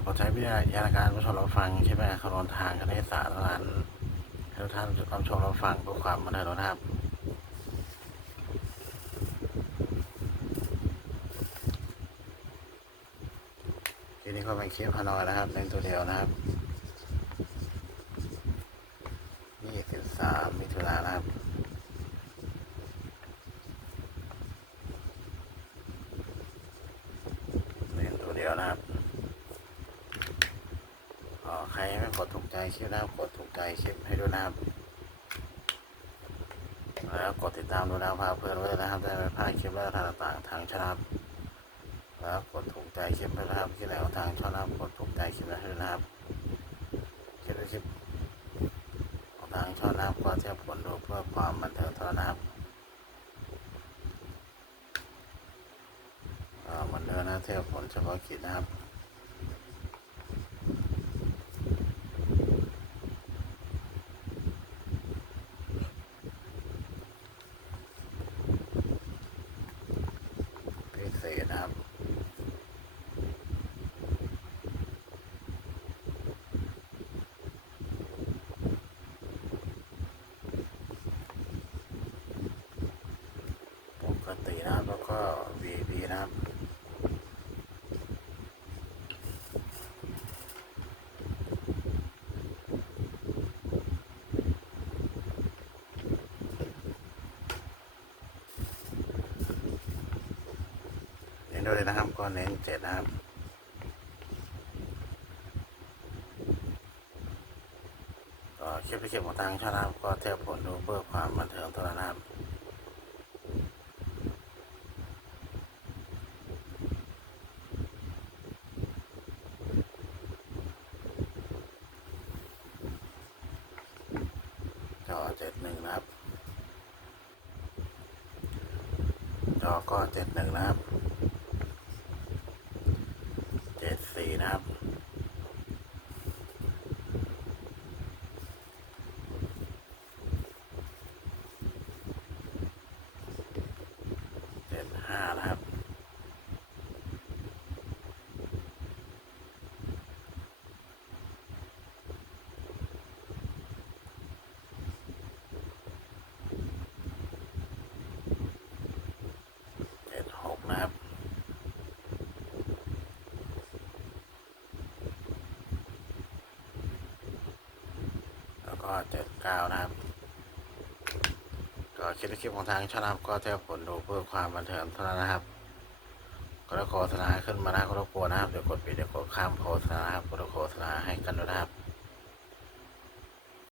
ครับก็ใช้วิทยาการผู้ชมเรับฟังใช่ไหมคำนวณทางคณิตศาสตร์เท่านั้นให้ทุกท่านรับชมรับฟังเพื่อความบันเทิงนะครับทีนี้ก็เป็นคลิปฮานอยนะครับเป็นตัวเดียวนะครับนี่สิบสามมิถุนายนนะครับเป็นตัวเดียวนะครับ รไม่กดถูกใจคลิปนะครับกดถูกใจคลิปให้ด้วยนะครับแล้วกดติดตามดูนะครับพาเพื่อนไว้ด้วยนะครับได้ไม่พลาดคลิปและทางต่างๆทางช่องนะครับแล้วกดถูกใจคลิปด้วยนะครับที่ไหนก็ทางช่องนะครับกดถูกใจคลิปให้ด้วยนะครับคลิปคลิปของทางช่องนะครับก็จะผลดูเพื่อความบันเทิงเท่านั้นนะครับเหมือนเดิมนะเที่ยวผลเฉพาะกิจนะครับ พิเศษนะครับ ปกตินะครับ แล้วก็ VB นะครับเน้นด้วยนะครับ ก็เน้นเจ็ดนะครับก็คลิปที่เก็บของทางช่องนะครับก็เทียบผลดูเพื่อความบันเทิงเท่านั้นนะครับ จอเจ็ดห นะครับ จอก็เจ็ดหนึ่งนะครับ เจ็ดสี่นะครับ เจ็ดห้านะครับ เจ็ดหกนะครับ แล้ว ก็เจ็ดเก้านะครับก็คลิปคลิปของทางช่องนะครับก็จะผลดูเพื่อความบันเทิงเท่านั้นนะครับก็ได้โฆษณาขึ้นมานะก็รบกวนนะครับเดี๋ยวกดปิดเดี๋ยวกดข้ามโฆษณาครับกดโฆษณาให้กันด้วยนะครับ